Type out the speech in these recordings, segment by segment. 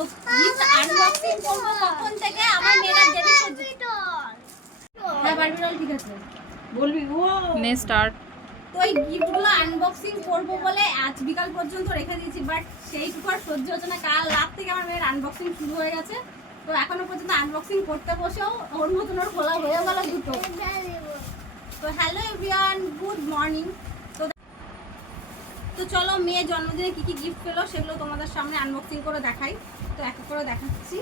তো gift unboxing করব কখন থেকে আমার মেয়েরা দেরি হ্যাঁ বারবি ডল ঠিক আছে। বলবি? ও। নে স্টার্ট তো এই গিফটগুলো আনবক্সিং করব বলে আজ বিকাল পর্যন্ত রেখে দিয়েছি বাট সেইটুকু আর সহ্য হচ্ছে না। কাল রাত থেকে আমার মেয়ের আনবক্সিং শুরু হয়ে গেছে। তো এখনও পর্যন্ত আনবক্সিং করতে বসেও ওর মতন ওর খোলা হয়ে গেল দুটো। তো হ্যালো এভরিওয়ান গুড মর্নিং তো তো চলো মেয়ে জন্মদিনে কি কি গিফট পেল সেগুলো তোমাদের সামনে আনবক্সিং করে দেখাই। তো এক করে দেখাচ্ছি।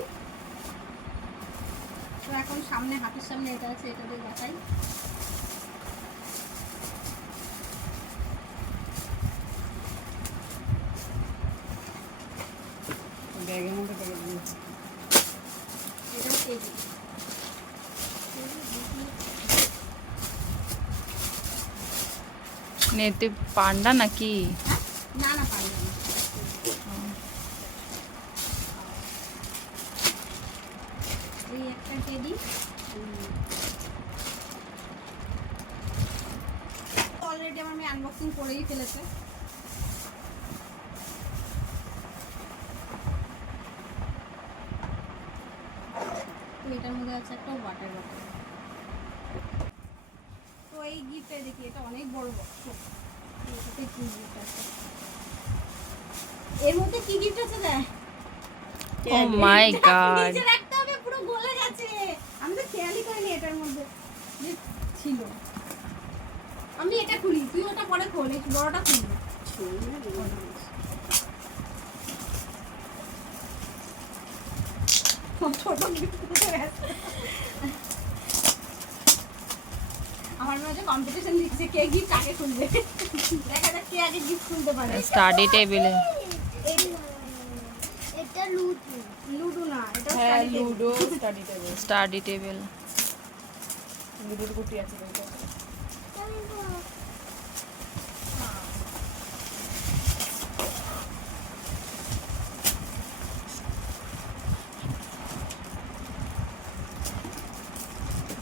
তো এখন সামনে হাতের সামনে এটা আছে এটা দিয়ে দেখাই। ব্যাগের মধ্যে করে দিয়েছি এটা কেজি নে পান্ডা নাকি? না না পারবে এই একটা অলরেডি আমার মেয়ে আনবক্সিং করেই ফেলেছে। তো এটার মধ্যে আছে একটা ওয়াটার বটল তো এই গিফটে দেখি এটা অনেক বড় বক্স এটাতে কি গিফট আছে? এর মধ্যে কি গিফট আছে দেখ? ও মাই গড নিচে রাখতে হবে পুরো গলে গেছে আমি তো খেয়ালই করিনি এটার মধ্যে যে ছিল। আমি এটা খুলি তুই ওটা পরে খোল এই বড়টা। আমার মনে কম্পিটিশন দিচ্ছে কে গিফট আগে খুলবে। দেখা যাক কে আগে গিফট খুলতে পারে। স্টাডি টেবিলে এটা লুডু। লুডো না এটা হ্যাঁ স্টাডি টেবিল স্টাডি টেবিল লুডোর গুটি আছে বলতে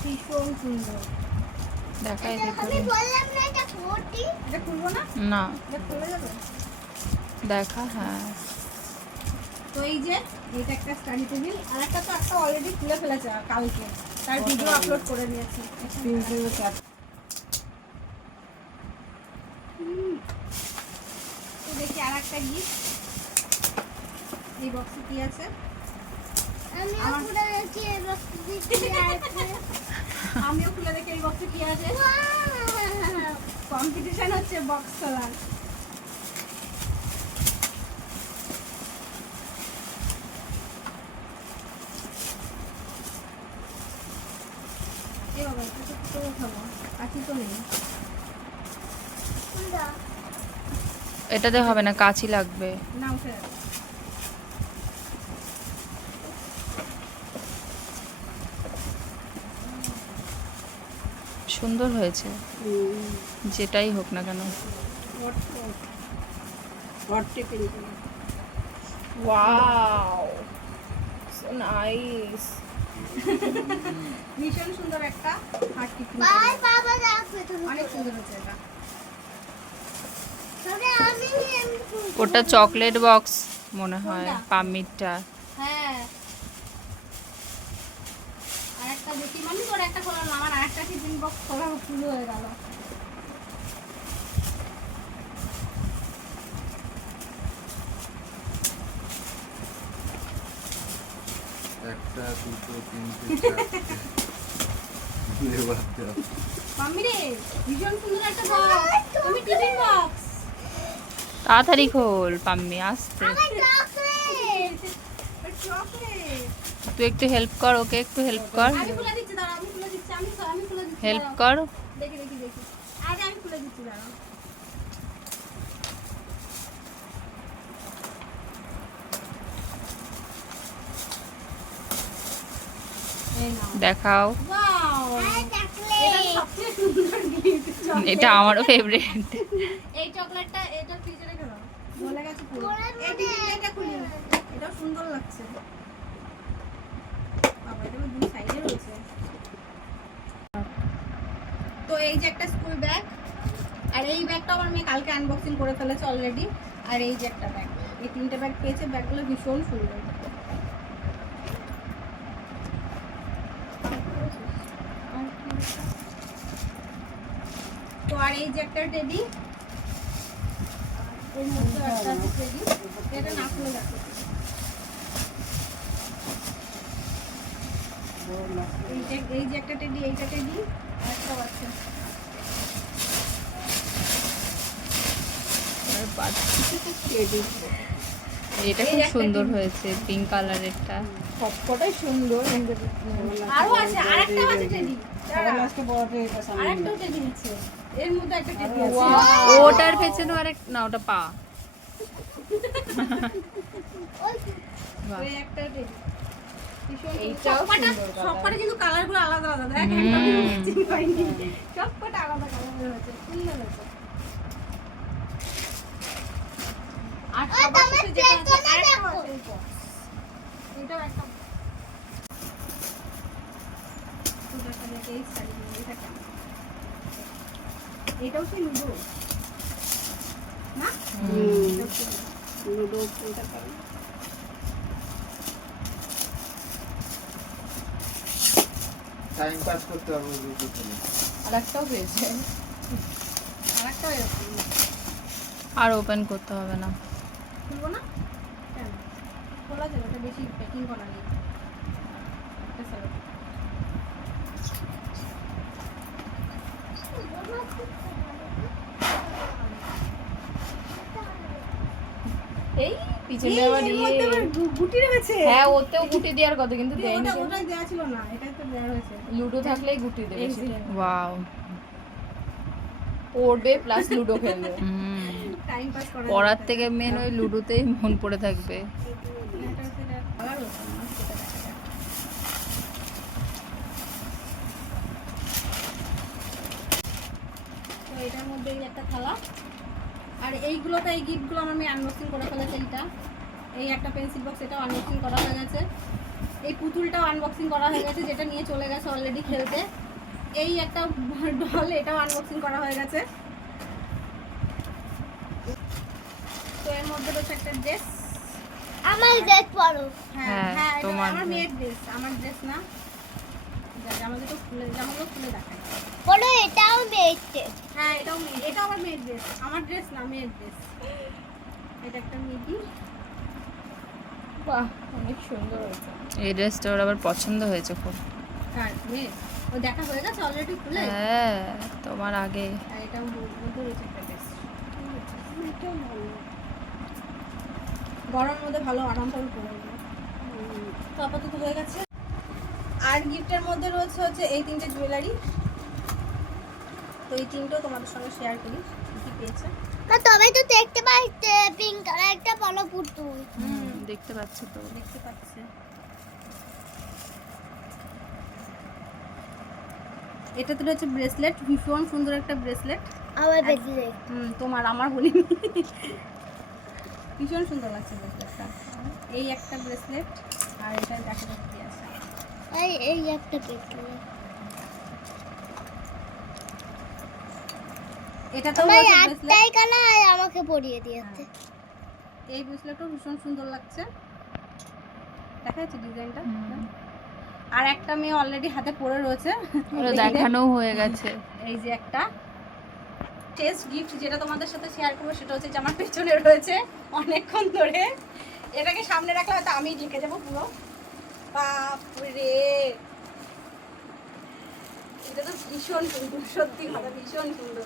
ভীষণ সুন্দর। দেখাই আমি বললাম না এটা ফোর্টি এটা খুলবো না? না। এটা খুলে যাবে? দেখা হ্যাঁ। তো এই যে এটা একটা স্টাডি টেবিল আর একটা তো একটা অলরেডি খুলে ফেলেছে কালকে। তার ভিডিও আপলোড করে চার তো দেখি আর একটা গিফট। এই বক্সে কি আছে? আমিও খুলে দেখি এই বক্সে কি আছে। কম্পিটিশন হচ্ছে বক্স খোলার এ বাবা এটা তো তো খাব কাঠি তো নেই এটাতে হবে না কাছি লাগবে। সুন্দর হয়েছে। যেটাই হোক না কেন। ওয়াও সো নাইস ভীষণ সুন্দর একটা হার্ট বাই বাবা অনেক সুন্দর হচ্ছে এটা তবে আমি এমনি খুলবো। ওটা চকলেট বক্স মনে হয় কোনটা? হ্যাঁ। একটা দেখি মানে তোর একটা খোলাম আমার আর টিফিন বক্স খোলা শুরু হয়ে গেল। একটা দুটো তিনটে চারটে। মাম্মি রে ভীষণ সুন্দর একটা বক্স তুমি টিফিন বক্স। তাড়াতাড়ি খোল পাম্মি আসতে তুই একটু হেল্প কর ওকে একটু হেল্প কর। হেল্প কর। দেখাও ওয়াও আর এটা চকলেট সবচেয়ে সুন্দর এটা আমারও ফেভারিট এই চকলেটটা এটা ফ্রিজে রেখে দাও। বলে গেছে পুরো। দিলে ডিজাইনটা খুলি। এটা সুন্দর লাগছে। বাবা এটা দুই সাইডে রয়েছে তো এই যে একটা স্কুল ব্যাগ আর এই ব্যাগটা আমার মেয়ে কালকে আনবক্সিং করে ফেলেছে অলরেডি আর এই যে একটা ব্যাগ এই তিনটে ব্যাগ পেয়েছে। ব্যাগগুলো ভীষণ সুন্দর তো আর এই যে একটা টেডি এর মধ্যে একটা আছে টেডি এটা না খুলে যাচ্ছে এই যে একটা টেডি এইটা টেডি আর আছে। এটা খুব সুন্দর হয়েছে পিঙ্ক কালারেরটা সবকটাই সুন্দর আরও আছে আরেকটাও আছে টেডি। লাস্টে বড়টা এটা সামনে আরেকটাও টেডি আছে এর মধ্যে একটা টেডি আছে ওটার পেছনে আরেক না ওটা পা। ওই একটা। এইটাও সবকটা সুন্দর দাদা। সবকটা আলাদা আলাদা দেখ একটা ম্যাচিং হয়নি সবকটা আলাদা কালার হয়েছে সুন্দর হয়েছে আর সবার তোমার যেটা আছে। এটাও একটা এই শাড়ি এটা কেমন? এটাও সেই লুডো? না লুডো। লুডো এটা টাইম পাস করতে হবে খেলে। আর একটাও পেয়েছে আরেকটাও এরকম। আর ওপেন করতে হবে না। খুলবো না? খোলা যাবে ওটা বেশি প্যাকিং করা নেই একটা salad। এই পিছনে আবার ইয়ে। গুটি রয়েছে। হ্যাঁ ওতেও গুটি দেওয়ার কথা কিন্তু দেয়নি ওটা ওটাই দেওয়া ছিল না এটাই তো দেওয়া হয়েছে। লুডো থাকলেই গুটি দেবে। ওয়াও। পড়বে প্লাস লুডো খেলবে। টাইম পড়ার থেকে মেন ওই লুডোতেই মন পড়ে থাকবে এটা হচ্ছে এটা colour ওটা, আমার সেটা দেখা যাক। তো এটার মধ্যে এই একটা থালা। আর এইগুলোতে এই গিফটগুলো আমি আনবক্সিং করে ফেলেছি এইটা। এই একটা পেন্সিল বক্স এটাও আনবক্সিং করা হয়ে গেছে। এই পুতুলটাও আনবক্সিং করা হয়ে গেছে যেটা নিয়ে চলে গেছে অলরেডি খেলতে। এই একটা ডল এটাও আনবক্সিং করা হয়ে গেছে। তো এর মধ্যে রয়েছে একটা ড্রেস আমার পড়ো হ্যাঁ হ্যাঁ, হ্যাঁ এটা আমার মেয়ের ড্রেস আমার ড্রেস না। জামাগুলো খুলে জামাগুলো খুলে দেখায় পড়ো এটাও মেয়েছে হ্যাঁ এটাও মেয়ে এটা আমার মেয়ের ড্রেস আমার ড্রেস না মেয়ের ড্রেস এটা একটা মিডি। বাহ অনেক সুন্দর হয়েছে। এই ড্রেসটা ওর আবার পছন্দ হয়েছে খুব। কার মেয়ে ও দেখা হয়ে গেছে অলরেডি খুলে? হ্যাঁ তোমার আগে। আর এটা মধ্যে রয়েছে একটা ড্রেস গরমের মধ্যে ভালো আরাম করে পরে। তো আপাতত হয়ে গেছে। আর গিফটের মধ্যে রয়েছে হচ্ছে এই তিনটে জুয়েলারি তো এই তিনটেও তোমাদের সঙ্গে শেয়ার করি কি পেয়েছে। না তবে তো দেখতে পাচ্ছে পিঙ্ক কালার একটা বড় পুতুল হুম, দেখতে পাচ্ছ তো। দেখতে পাচ্ছে। এটাতে রয়েছে ব্রেসলেট ভীষণ সুন্দর একটা ব্রেসলেট আমার বেশি হুম তোমার আমার বলিনি ভীষণ সুন্দর লাগছে ব্রেসলেটটা এই একটা ব্রেসলেট আর এটা দেখা যাচ্ছে এই এই একটা পেট্রোল এটাতেও আমার একটাই কালার আমাকে পরিয়ে দিয়েছে। এই ব্রেসলেটও ভীষণ সুন্দর লাগছে। দেখা যাচ্ছে ডিজাইনটা আর একটা মেয়ে অলরেডি হাতে পরে রয়েছে। দেখানো হয়ে গেছে। এই যে একটা টেস্ট গিফট যেটা তোমাদের সাথে শেয়ার করব সেটা হচ্ছে যে আমার পেছনে রয়েছে অনেকক্ষণ ধরে। এটাকে সামনে রাখলে হয়তো আমি লিখে যাব পুরো। বাপ রে এটা তো ভীষণ সুন্দর সত্যি কথা ভীষণ সুন্দর।